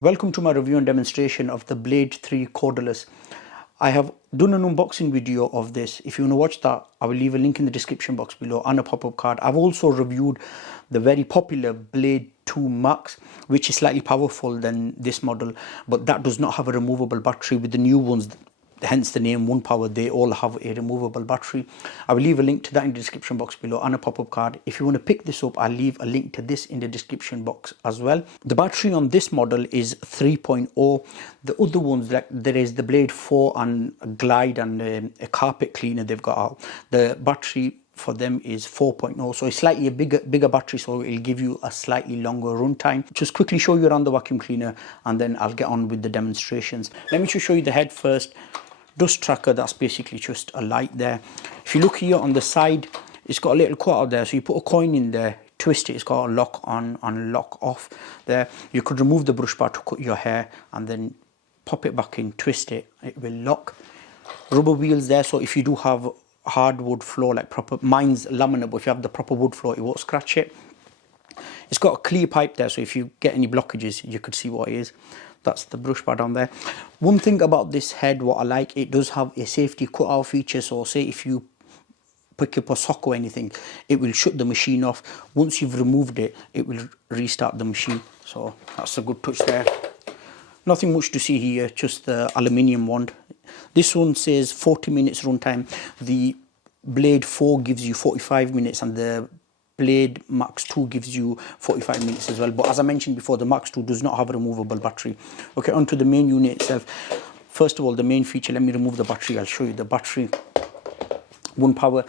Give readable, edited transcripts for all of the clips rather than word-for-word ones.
Welcome to my review and demonstration of the Blade 3 Cordless. I have done an unboxing video of this. If you want to watch that, I will leave a link in the description box below and a pop-up card. I've also reviewed the very popular Blade 2 Max, which is slightly powerful than this model, but that does not have a removable battery. With the new ones, hence the name ONEPWR, they all have a removable battery. I will leave a link to that in the description box below and a pop-up card. If you want to pick this up, I'll leave a link to this in the description box as well. The battery on this model is 3.0. The other ones, like there is the Blade 4 and a Glide and a carpet cleaner they've got out. The battery for them is 4.0, so it's slightly a bigger battery, so it'll give you a slightly longer run time. Just quickly show you around the vacuum cleaner and then I'll get on with the demonstrations. Let me just show you the head first. Dust tracker, that's basically just a light there. If you look here on the side, it's got a little cutout there, so you put a coin in there, twist it, it's got a lock on and lock off there. You could remove the brush bar to cut your hair and then pop it back in, twist it, it will lock. Rubber wheels there, so if you do have hardwood floor, like proper, mine's laminate, but if you have the proper wood floor, it won't scratch it. It's got a clear pipe there, so if you get any blockages, you could see what it is. That's the brush bar down there. One thing about this head, what I like, it does have a safety cutout feature, so say if you pick up a sock or anything, it will shut the machine off. Once you've removed it, it will restart the machine, so that's a good touch there. Nothing much to see here, just the aluminium wand. This one says 40 minutes runtime. The Blade 4 gives you 45 minutes and the Blade Max 2 gives you 45 minutes as well. But as I mentioned before, the Max 2 does not have a removable battery. Okay, onto the main unit itself. First of all, the main feature, let me remove the battery. I'll show you the battery. ONEPWR.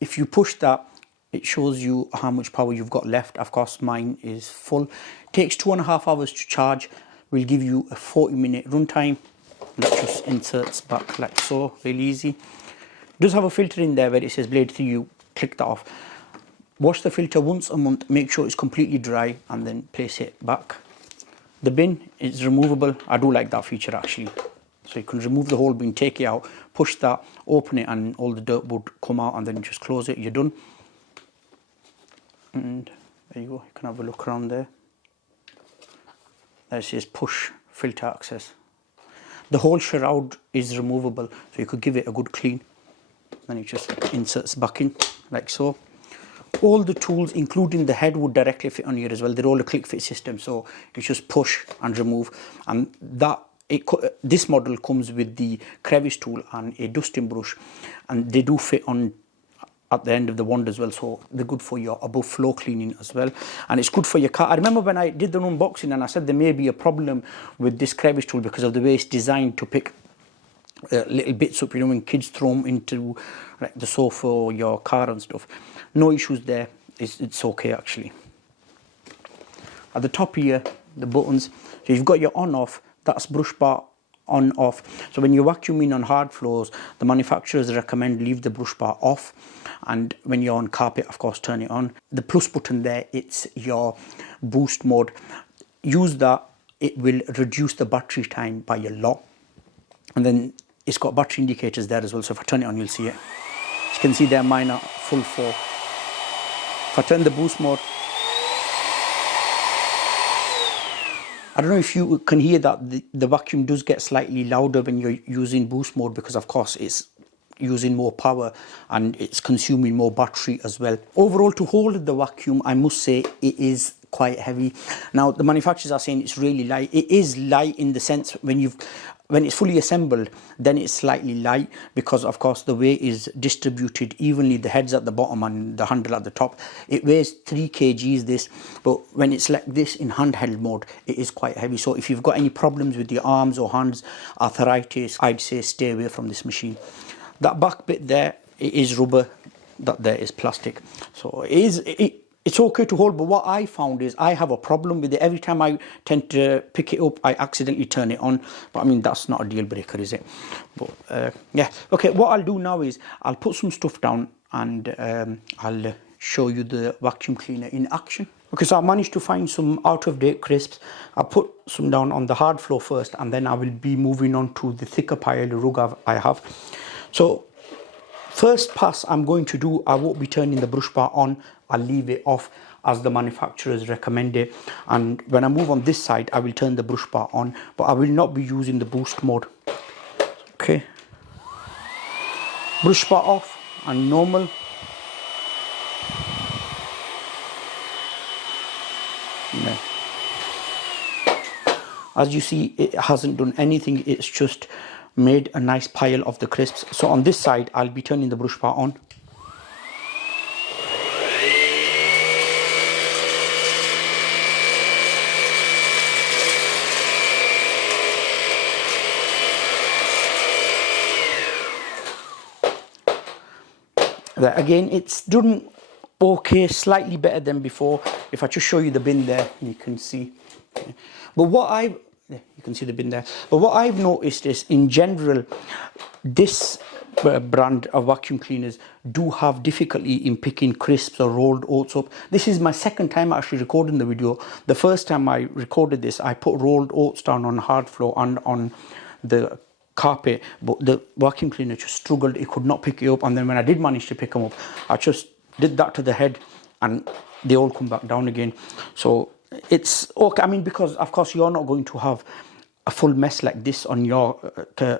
If you push that, it shows you how much power you've got left. Of course, mine is full. Takes 2.5 hours to charge. Will give you a 40-minute runtime. That just inserts back like so, really easy. It does have a filter in there where it says Blade 3, you click that off. Wash the filter once a month, make sure it's completely dry and then place it back. The bin is removable. I do like that feature actually. So you can remove the whole bin, take it out, push that, open it and all the dirt would come out and then just close it, you're done. And there you go, you can have a look around there. There it says push filter access. The whole shroud is removable, so you could give it a good clean. Then it just inserts back in like so. All the tools, including the head, would directly fit on here as well. They're all a click fit system, so you just push and remove. And that this model comes with the crevice tool and a dusting brush, and they do fit on at the end of the wand as well, so they're good for your above floor cleaning as well, and it's good for your car. I remember when I did the unboxing and I said there may be a problem with this crevice tool because of the way it's designed to pick little bits up, you know, when kids throw them into like the sofa or your car and stuff. No issues there, it's okay actually. At the top here, the buttons, so you've got your on off, that's brush bar on off. So when you're vacuuming on hard floors, the manufacturers recommend leave the brush bar off, and when you're on carpet, of course, turn it on. The plus button there, it's your boost mode. Use that, it will reduce the battery time by a lot. And then it's got battery indicators there as well, so if I turn it on, you'll see it. As you can see there, mine are full 4. If I turn the boost mode, I don't know if you can hear that the vacuum does get slightly louder when you're using boost mode because of course it's using more power and it's consuming more battery as well. Overall, to hold the vacuum, I must say it is quite heavy. Now the manufacturers are saying it's really light. It is light in the sense when it's fully assembled, then it's slightly light because of course the weight is distributed evenly. The head's at the bottom and the handle at the top. It weighs 3 kgs this, but when it's like this in handheld mode, it is quite heavy. So if you've got any problems with your arms or hands, arthritis, I'd say stay away from this machine. That back bit there, it is rubber, that there is plastic. So it's okay to hold, but what I found is I have a problem with it. Every time I tend to pick it up, I accidentally turn it on. But I mean, that's not a deal breaker, is it? But yeah, okay, what I'll do now is I'll put some stuff down and I'll show you the vacuum cleaner in action. Okay, so I managed to find some out-of-date crisps. I'll put some down on the hard floor first, and then I will be moving on to the thicker pile rug I have. So first pass I'm going to do, I won't be turning the brush bar on, I'll leave it off. as the manufacturers recommend it. And when I move on this side, I will turn the brush bar on, but I will not be using the boost mode. Okay, brush bar off and normal. Yeah. As you see, it hasn't done anything, it's just made a nice pile of the crisps. So on this side, I'll be turning the brush bar on. Again, it's done okay, slightly better than before. If I just show you the bin there, you can see. But what you can see the bin there. But what I've noticed is, in general, this brand of vacuum cleaners do have difficulty in picking crisps or rolled oats up. This is my second time actually recording the video. The first time I recorded this, I put rolled oats down on hard floor and on the carpet, but the vacuum cleaner just struggled. It could not pick it up. And then when I did manage to pick them up, I just did that to the head and they all come back down again. So it's okay. I mean, because of course you're not going to have a full mess like this on your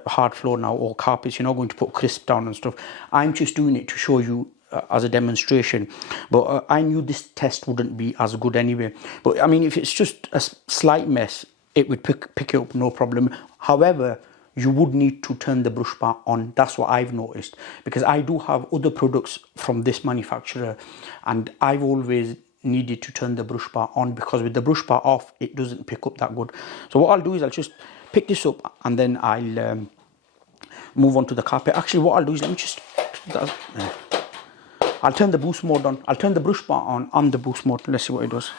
hard floor now, or carpets. You're not going to put crisp down and stuff. I'm just doing it to show you as a demonstration, but I knew this test wouldn't be as good anyway. But I mean, if it's just a slight mess, it would pick it up no problem. However, you would need to turn the brush bar on. That's what I've noticed, because I do have other products from this manufacturer and I've always needed to turn the brush bar on, because with the brush bar off, it doesn't pick up that good. So what I'll do is I'll just pick this up and then I'll move on to the carpet. Actually, what I'll do is I'll turn the boost mode on. I'll turn the brush bar on the boost mode. Let's see what it does.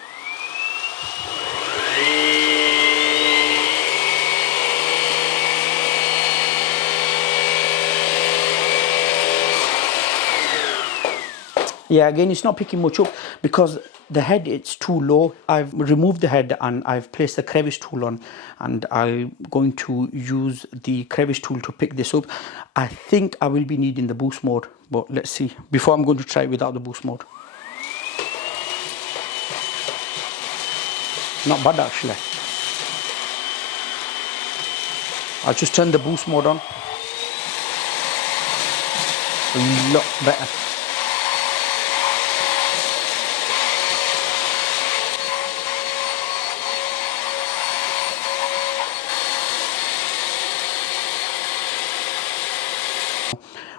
Yeah, again, it's not picking much up because the head, it's too low. I've removed the head and I've placed the crevice tool on, and I'm going to use the crevice tool to pick this up. I think I will be needing the boost mode, but let's see. Before, I'm going to try it without the boost mode. Not bad actually. I'll just turn the boost mode on. A lot better.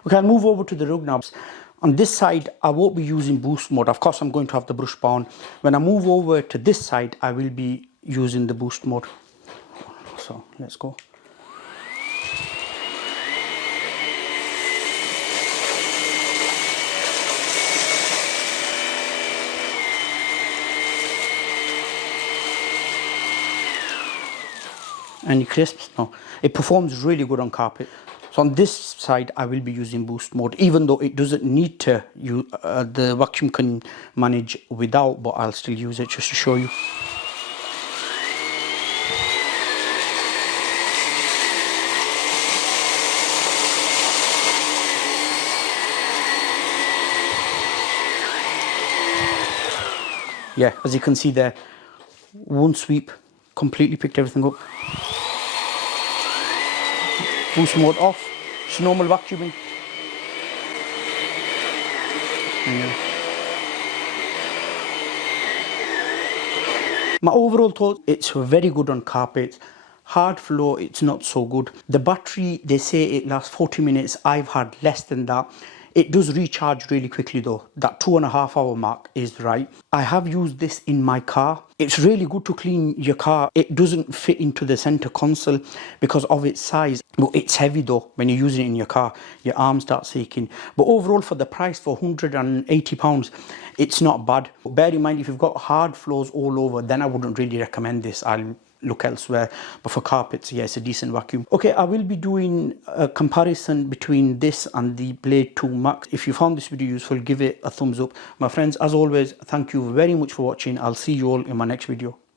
We can move over to the rug knobs. On this side, I won't be using boost mode. Of course, I'm going to have the brush bar on. When I move over to this side, I will be using the boost mode. So let's go. Any crisps? No. It performs really good on carpet. So on this side, I will be using boost mode, even though it doesn't need to. The vacuum can manage without, but I'll still use it just to show you. Yeah, as you can see there, one sweep completely picked everything up. Boost mode off, just normal vacuuming. Yeah. My overall thought, it's very good on carpets. Hard floor, it's not so good. The battery, they say it lasts 40 minutes. I've had less than that. It does recharge really quickly though. That 2.5 hour mark is right. I have used this in my car. It's really good to clean your car. It doesn't fit into the center console because of its size, but it's heavy though. When you're using it in your car, your arm starts aching. But overall, for the price, for £180, it's not bad. But bear in mind, if you've got hard floors all over, then I wouldn't really recommend this. I'll look elsewhere. But for carpets, yeah, it's a decent vacuum. Okay, I will be doing a comparison between this and the Blade 2 Max. If you found this video useful, give it a thumbs up. My friends, as always, thank you very much for watching. I'll see you all in my next video.